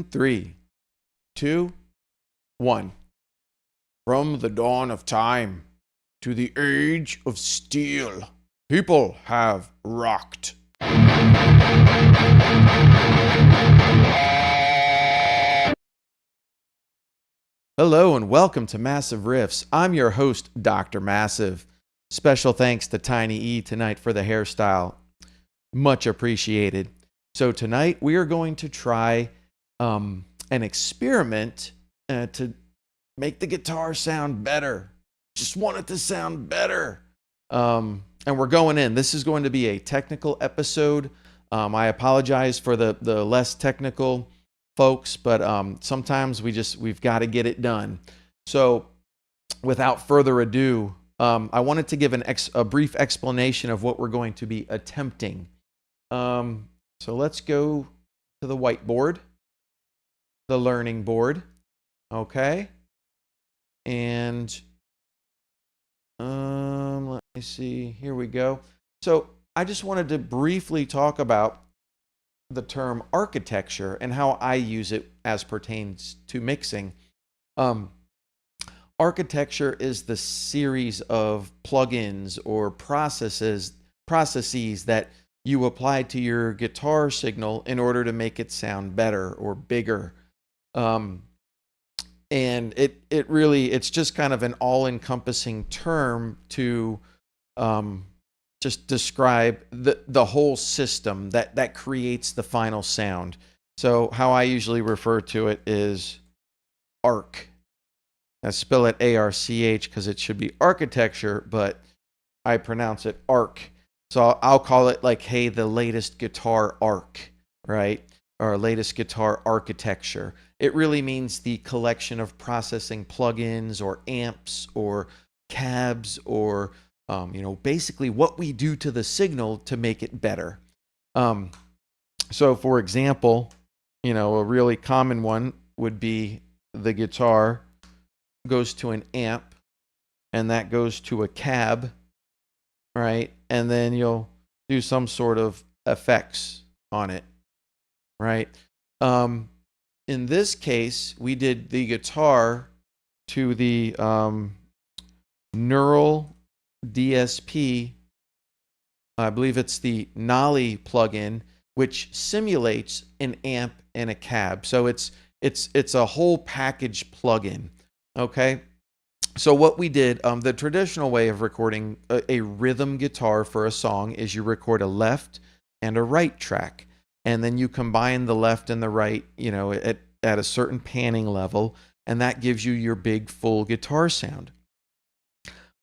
In 3, 2, 1. From the dawn of time to the age of steel, people have rocked. Hello and welcome to Massive Riffs. I'm your host, Dr. Massive. Special thanks to Tiny E tonight for the hairstyle. Much appreciated. So tonight we are going to try an experiment to make the guitar sound better. Just want it to sound better. And we're going in. This is going to be a technical episode. I apologize for the less technical folks, but sometimes we've got to get it done. So without further ado, I wanted to give a brief explanation of what we're going to be attempting. So let's go to the whiteboard, the learning board, okay? And let me see, here we go. So I just wanted to briefly talk about the term architecture and how I use it as pertains to mixing. Architecture is the series of plugins or processes that you apply to your guitar signal in order to make it sound better or bigger. And it's just kind of an all-encompassing term to just describe the whole system that creates the final sound. So how I usually refer to it is arc. I spell it A-R-C-H because it should be architecture, but I pronounce it arc. So I'll call it like, hey, the latest guitar arc, right? Or latest guitar architecture. It really means the collection of processing plugins or amps or cabs or, basically what we do to the signal to make it better. So for example, a really common one would be the guitar goes to an amp and that goes to a cab, right? And then you'll do some sort of effects on it, right? In this case, we did the guitar to the neural DSP. I believe it's the Nolly plugin, which simulates an amp and a cab. So it's a whole package plugin. Okay. So what we did, the traditional way of recording a rhythm guitar for a song is you record a left and a right track, and then you combine the left and the right, at a certain panning level, and that gives you your big full guitar sound.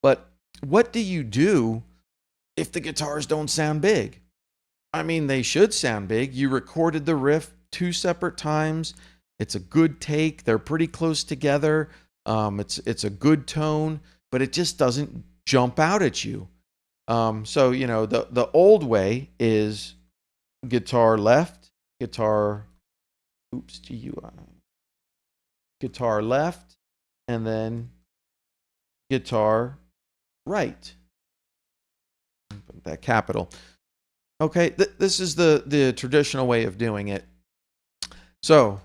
But what do you do if the guitars don't sound big? I mean, they should sound big. You recorded the riff 2 separate times. It's a good take. They're pretty close together. It's a good tone, but it just doesn't jump out at you. So the old way is guitar left, guitar left, and then guitar right. Put that capital. Okay, this is the traditional way of doing it. So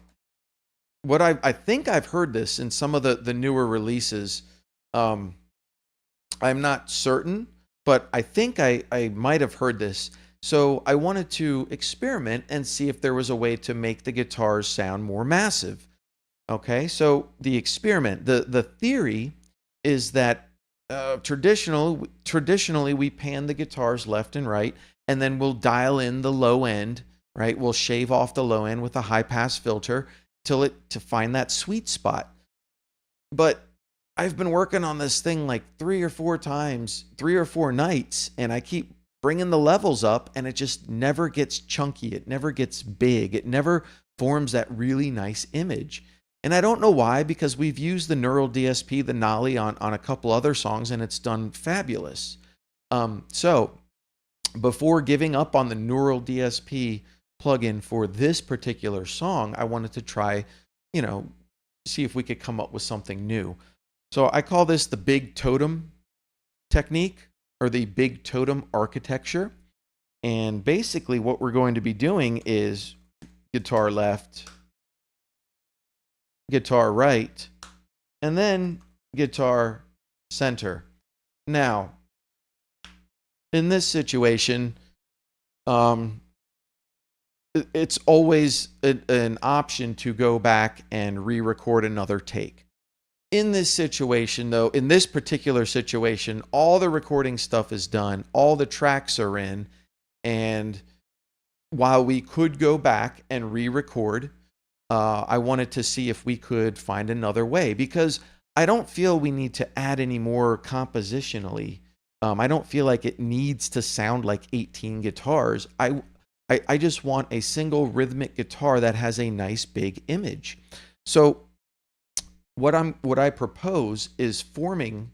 what I think I've heard this in some of the newer releases. I'm not certain, but I think I might have heard this. So I wanted to experiment and see if there was a way to make the guitars sound more massive. Okay, so the experiment, the theory is that traditionally we pan the guitars left and right, and then we'll dial in the low end, right? We'll shave off the low end with a high pass filter to find that sweet spot. But I've been working on this thing like 3 or 4 nights, and I keep bringing the levels up, and it just never gets chunky. It never gets big. It never forms that really nice image. And I don't know why, because we've used the neural DSP, the Nolly, on a couple other songs, and it's done fabulous. So before giving up on the neural DSP plugin for this particular song, I wanted to try, see if we could come up with something new. So I call this the big totem technique, or the big totem architecture. And basically what we're going to be doing is guitar left, guitar right, and then guitar center. Now, in this situation, it's always an option to go back and re-record another take. In this situation, though, in this particular situation, all the recording stuff is done, all the tracks are in, and while we could go back and re-record, I wanted to see if we could find another way, because I don't feel we need to add any more compositionally. I don't feel like it needs to sound like 18 guitars. I just want a single rhythmic guitar that has a nice big image. So what I propose is forming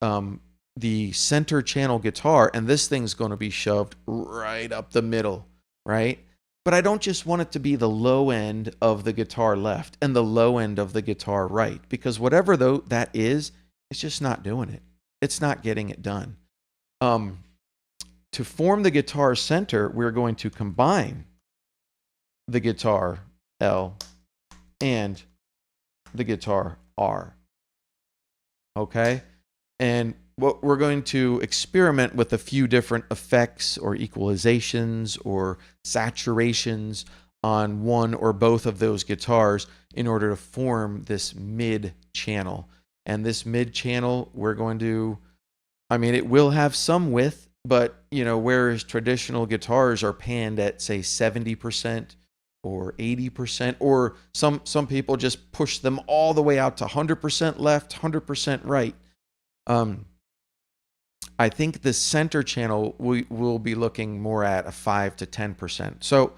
the center channel guitar, and this thing's going to be shoved right up the middle, right? But I don't just want it to be the low end of the guitar left and the low end of the guitar right, because whatever that is, it's just not doing it. It's not getting it done. To form the guitar center, we're going to combine the guitar L and the guitar R. Okay? And what we're going to experiment with a few different effects or equalizations or saturations on one or both of those guitars in order to form this mid channel. And this mid channel, we're going to, I mean, it will have some width, but, you know, whereas traditional guitars are panned at, say, 70% or 80%, or some people just push them all the way out to 100% left, 100% right. I think the center channel we will be looking more at a 5 to 10%. So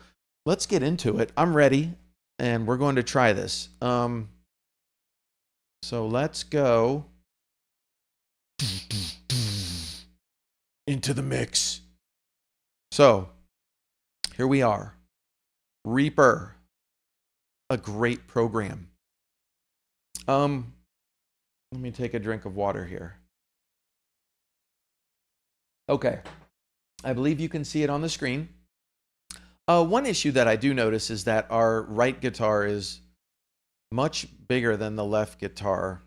let's get into it. I'm ready, and we're going to try this. So let's go into the mix. So here we are. Reaper, a great program. Let me take a drink of water here. Okay, I believe you can see it on the screen. One issue that I do notice is that our right guitar is much bigger than the left guitar,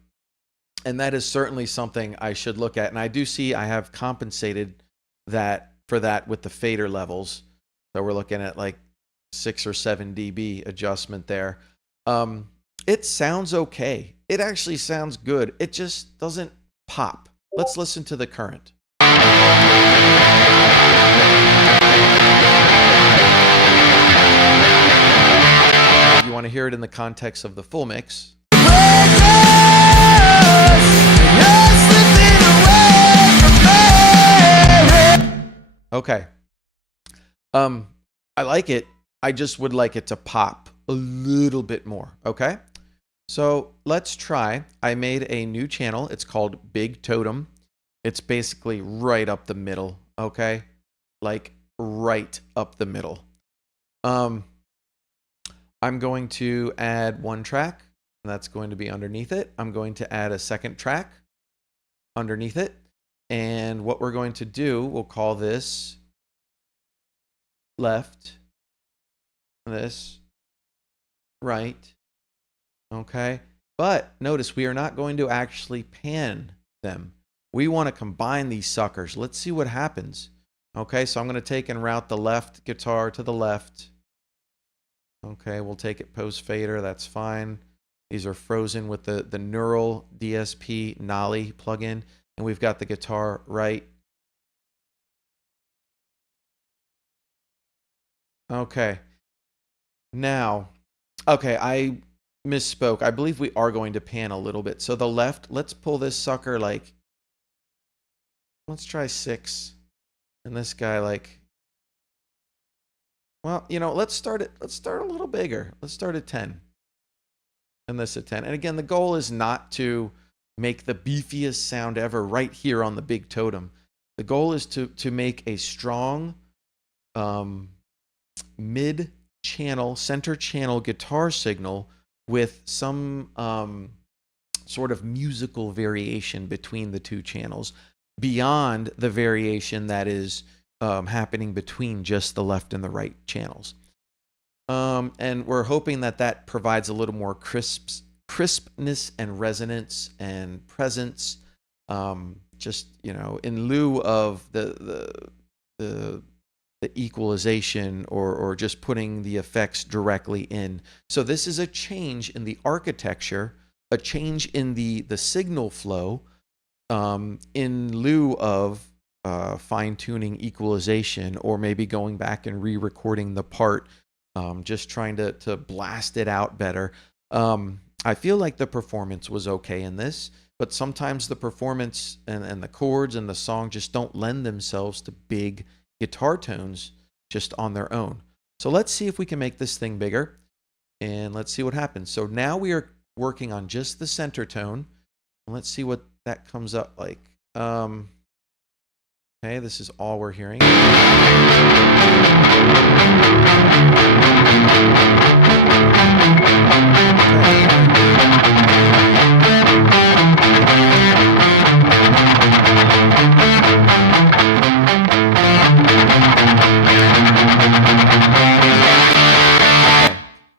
and that is certainly something I should look at. And I do see I have compensated for that with the fader levels. So we're looking at like 6 or 7 dB adjustment there. It sounds okay. It actually sounds good. It just doesn't pop. Let's listen to the current. If you want to hear it in the context of the full mix. Okay. I like it. I just would like it to pop a little bit more. Okay. So let's try. I made a new channel. It's called Big Totem. It's basically right up the middle. Okay. Like right up the middle. I'm going to add one track, and that's going to be underneath it. I'm going to add a second track underneath it. And what we're going to do, we'll call this left, this right. Okay. But notice we are not going to actually pan them. We want to combine these suckers. Let's see what happens. Okay. So I'm going to take and route the left guitar to the left. Okay. We'll take it post fader. That's fine. These are frozen with the neural DSP Nolly plugin. And we've got the guitar right. Okay. Now, okay, I misspoke. I believe we are going to pan a little bit. So the left, let's pull this sucker like, let's try 6. And this guy like, well, you know, let's start a little bigger. Let's start at 10. And this at 10. And again, the goal is not to make the beefiest sound ever right here on the Big Totem. The goal is to make a strong mid-channel, center channel guitar signal with some sort of musical variation between the two channels, beyond the variation that is happening between just the left and the right channels. And we're hoping that that provides a little more crispness and resonance and presence. Just, you know, in lieu of the equalization or just putting the effects directly in. So this is a change in the architecture, a change in the signal flow, in lieu of fine-tuning equalization, or maybe going back and re-recording the part, just trying to blast it out better. I feel like the performance was okay in this, but sometimes the performance and the chords and the song just don't lend themselves to big guitar tones just on their own. So let's see if we can make this thing bigger, and let's see what happens. So now we are working on just the center tone. Let's see what that comes up like. Okay, this is all we're hearing.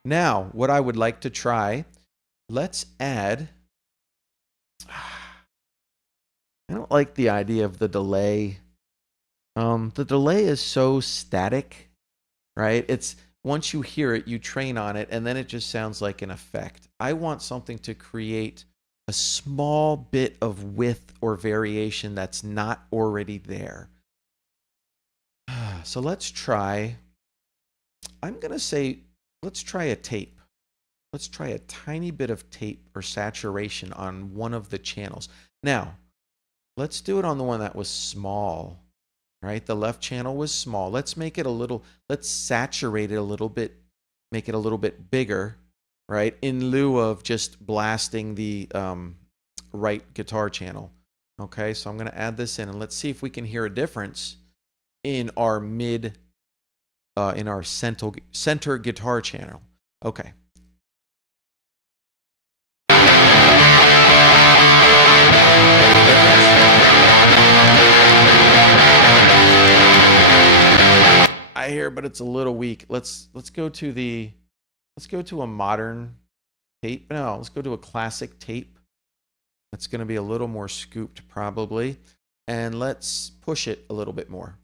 Now, what I would like to try, let's add, I don't like the idea of the delay. The delay is so static, right? It's once you hear it, you train on it, and then it just sounds like an effect. I want something to create a small bit of width or variation that's not already there. So let's try, I'm going to say, let's try a tape. Let's try a tiny bit of tape or saturation on one of the channels. Now, let's do it on the one that was small, right? The left channel was small. Let's make it a little, let's saturate it a little bit, make it a little bit bigger, right? In lieu of just blasting the right guitar channel. Okay, so I'm going to add this in, and let's see if we can hear a difference in our in our center guitar channel. Okay. I hear, but it's a little weak. Let's go to a modern tape. No, let's go to a classic tape. That's going to be a little more scooped probably, and let's push it a little bit more.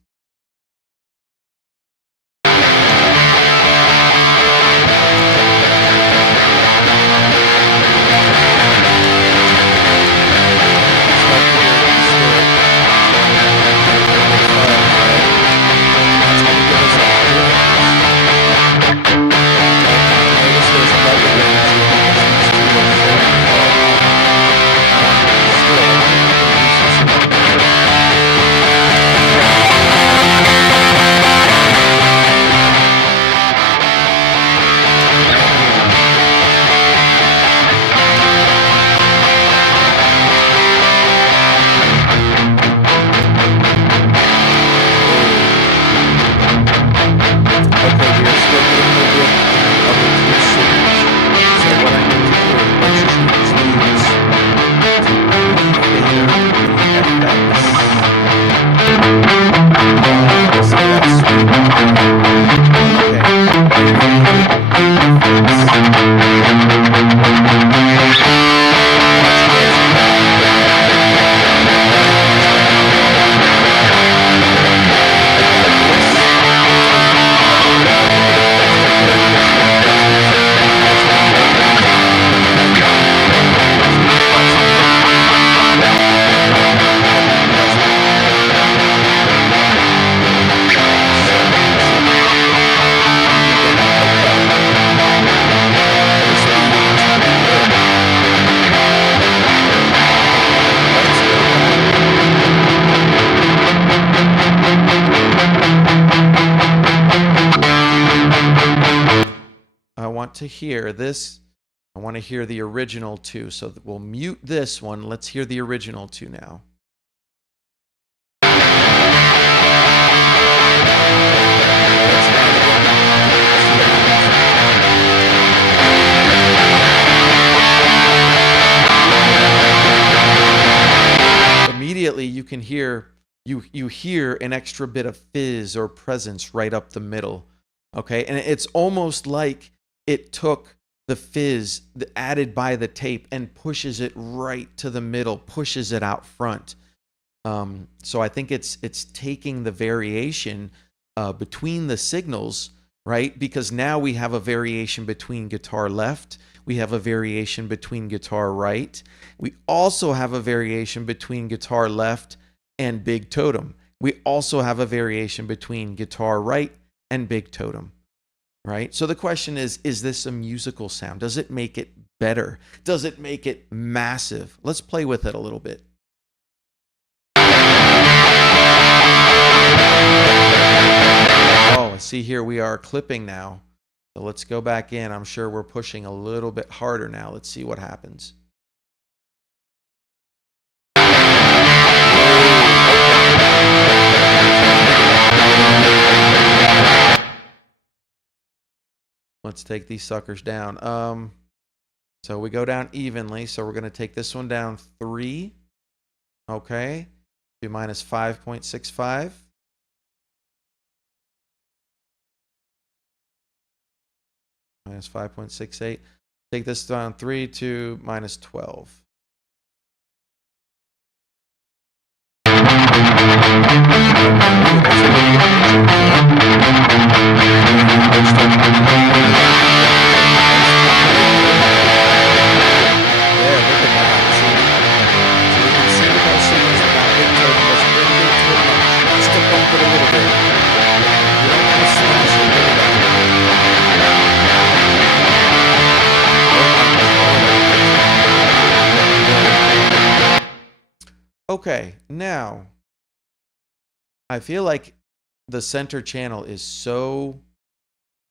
To hear this, I want to hear the original too, so that we'll mute this one. Let's hear the original too now. Immediately you can hear you hear an extra bit of fizz or presence right up the middle. Okay, and it's almost like it took the fizz added by the tape and pushes it right to the middle, pushes it out front. So I think it's taking the variation between the signals, right? Because now we have a variation between guitar left, we have a variation between guitar right, we also have a variation between guitar left and big totem. We also have a variation between guitar right and big totem, right? So the question is this a musical sound? Does it make it better? Does it make it massive? Let's play with it a little bit. Oh, see here we are clipping now. So let's go back in. I'm sure we're pushing a little bit harder now. Let's see what happens. Let's take these suckers down. So we go down evenly. So we're going to take this one down 3. Okay. To minus 5.65. Minus 5.68. Take this down 3 to minus 12. Okay, now I feel like the center channel is so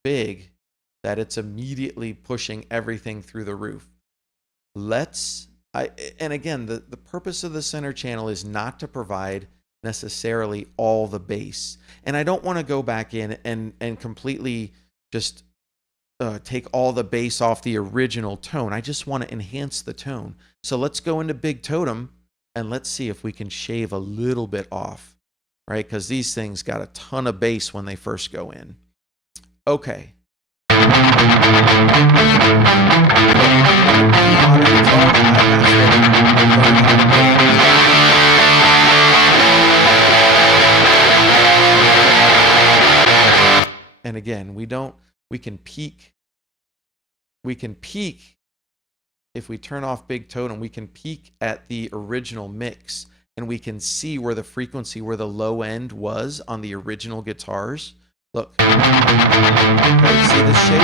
big that it's immediately pushing everything through the roof. And again, the purpose of the center channel is not to provide necessarily all the bass. And I don't want to go back in and completely just take all the bass off the original tone. I just want to enhance the tone. So let's go into big totem and let's see if we can shave a little bit off, right? Because these things got a ton of bass when they first go in. Okay. And again, we can peak. If we turn off big totem, we can peek at the original mix and we can see where the frequency, where the low end was on the original guitars. Look, okay, see this shape?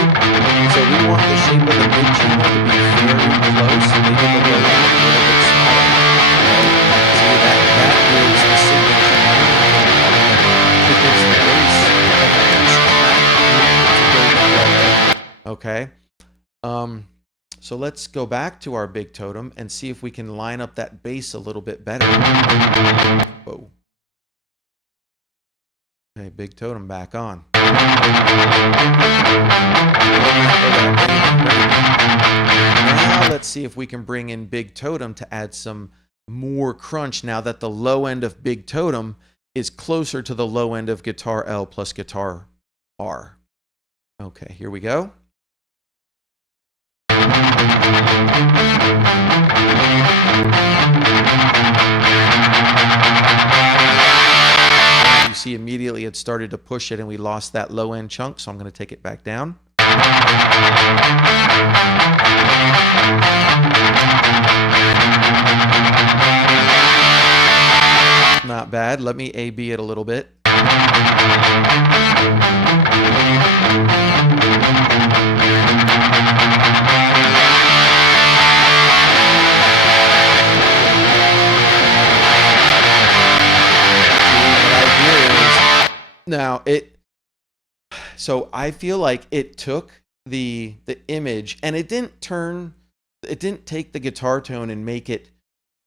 So we want the shape of the mid channel to be very close, maybe the low end a little bit smaller. Right? See that is the signature. Okay. So let's go back to our big totem and see if we can line up that bass a little bit better. Whoa. Okay, big totem back on. Now let's see if we can bring in big totem to add some more crunch now that the low end of big totem is closer to the low end of guitar L plus guitar R. Okay, here we go. You see immediately it started to push it and we lost that low end chunk, so I'm going to take it back down. Not bad. Let me A-B it a little bit. Now so I feel like it took the image and it didn't take the guitar tone and make it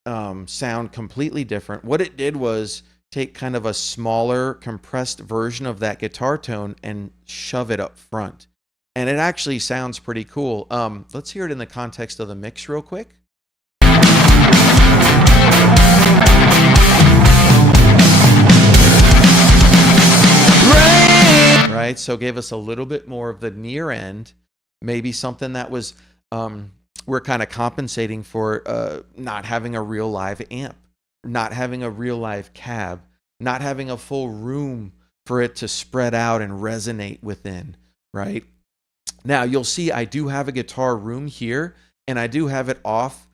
sound completely different. What it did was take kind of a smaller compressed version of that guitar tone and shove it up front. And it actually sounds pretty cool. Let's hear it in the context of the mix real quick. right? So gave us a little bit more of the near end, maybe something that was, we're kind of compensating for not having a real live amp, not having a real live cab, not having a full room for it to spread out and resonate within, right? Now you'll see I do have a guitar room here, and I do have it off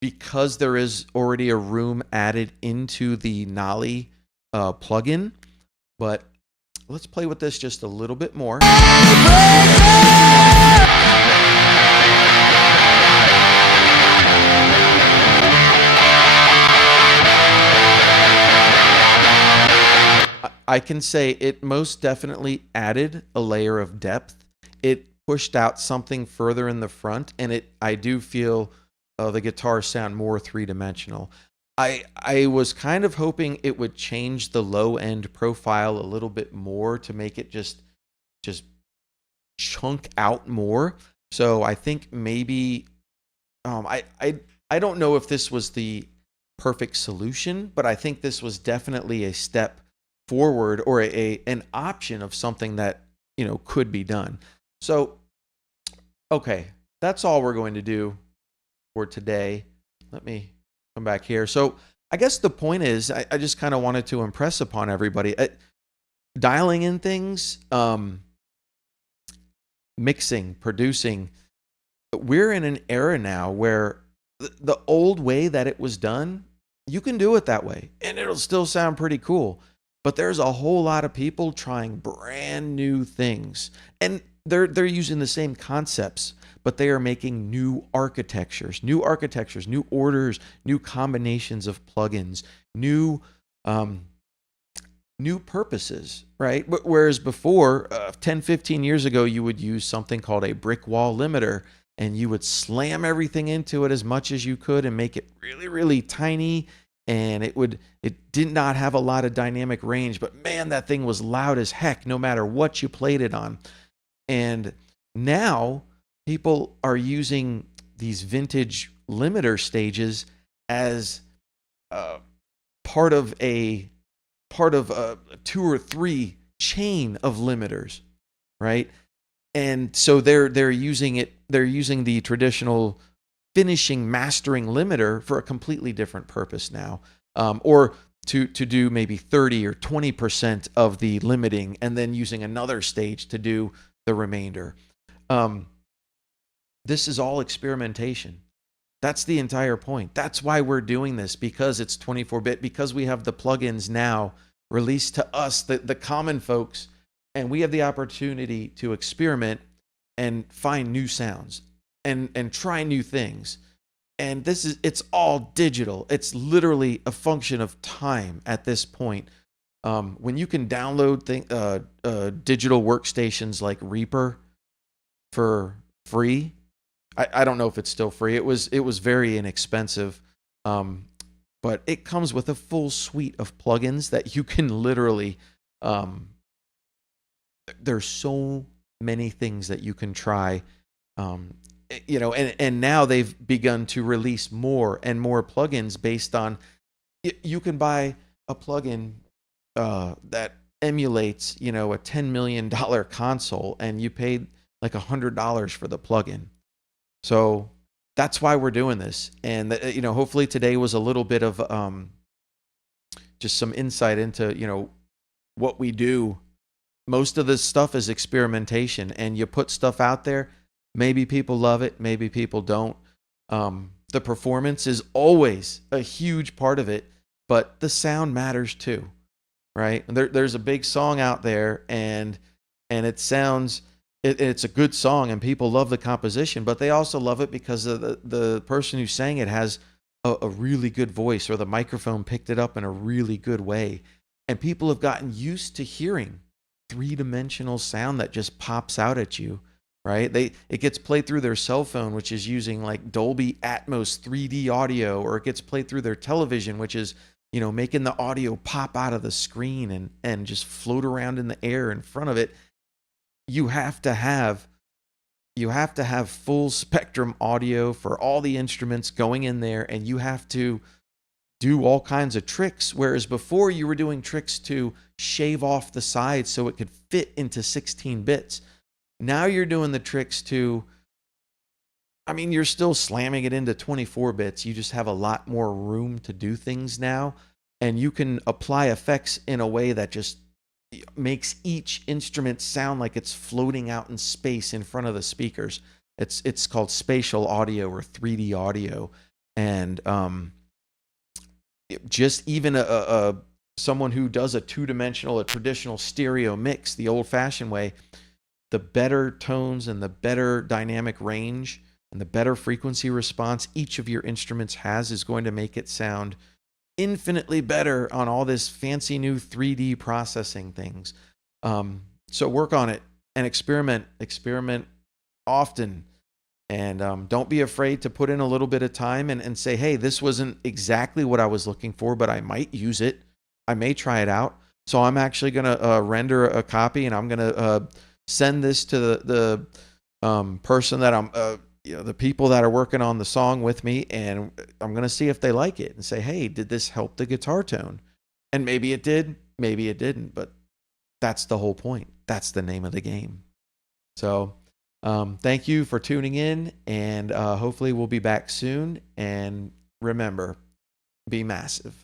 because there is already a room added into the Nolly plugin. But let's play with this just a little bit more. I can say it most definitely added a layer of depth. It pushed out something further in the front, and I do feel the guitar sound more three-dimensional. I was kind of hoping it would change the low end profile a little bit more to make it just chunk out more. So I think maybe I don't know if this was the perfect solution, but I think this was definitely a step forward, or an option of something that could be done. So okay, that's all we're going to do for today. Let me come back here. So I guess the point is, I just kind of wanted to impress upon everybody, dialing in things, mixing, producing. We're in an era now where the old way that it was done, you can do it that way and it'll still sound pretty cool. But there's a whole lot of people trying brand new things, and they're using the same concepts, but they are making new architectures, new orders, new combinations of plugins, new purposes, right? But whereas before, 10, 15 years ago, you would use something called a brick wall limiter, and you would slam everything into it as much as you could and make it really, really tiny. And it did not have a lot of dynamic range, but man, that thing was loud as heck no matter what you played it on. And now people are using these vintage limiter stages as part of a 2 or 3 chain of limiters, right? And so they're using the traditional finishing mastering limiter for a completely different purpose now, or to do maybe 30 or 20% of the limiting, and then using another stage to do the remainder. This is all experimentation. That's the entire point. That's why we're doing this, because it's 24-bit, because we have the plugins now released to us, the common folks, and we have the opportunity to experiment and find new sounds and try new things. And it's all digital. It's literally a function of time at this point. When you can download digital workstations like Reaper for free, I don't know if it's still free. It was very inexpensive, but it comes with a full suite of plugins that you can literally. There's so many things that you can try. And now they've begun to release more and more plugins based on, you can buy a plugin that emulates, a $10 million console, and you paid like $100 for the plugin. So that's why we're doing this. And, hopefully today was a little bit of just some insight into, what we do. Most of this stuff is experimentation, and you put stuff out there. Maybe people love it, maybe people don't. The performance is always a huge part of it, but the sound matters too, right? There's a big song out there, and it sounds, it's a good song, and people love the composition, but they also love it because of the person who sang it has a really good voice, or the microphone picked it up in a really good way. And people have gotten used to hearing three-dimensional sound that just pops out at you. Right? It gets played through their cell phone, which is using like Dolby Atmos 3D audio, or it gets played through their television, which is, making the audio pop out of the screen and just float around in the air in front of it. You have to have full spectrum audio for all the instruments going in there, and you have to do all kinds of tricks, whereas before you were doing tricks to shave off the sides so it could fit into 16 bits. Now you're doing the tricks to, I mean, you're still slamming it into 24 bits. You just have a lot more room to do things now. And you can apply effects in a way that just makes each instrument sound like it's floating out in space in front of the speakers. It's called spatial audio or 3D audio. And just even a someone who does a two-dimensional, a traditional stereo mix the old-fashioned way, the better tones and the better dynamic range and the better frequency response each of your instruments has is going to make it sound infinitely better on all this fancy new 3D processing things. So work on it and experiment often. And don't be afraid to put in a little bit of time and say, hey, this wasn't exactly what I was looking for, but I might use it. I may try it out. So I'm actually going to render a copy, and I'm going to send this to the person that I'm, the people that are working on the song with me, and I'm going to see if they like it and say, hey, did this help the guitar tone? And maybe it did, maybe it didn't, but that's the whole point. That's the name of the game. So thank you for tuning in, and hopefully we'll be back soon. And remember, be massive.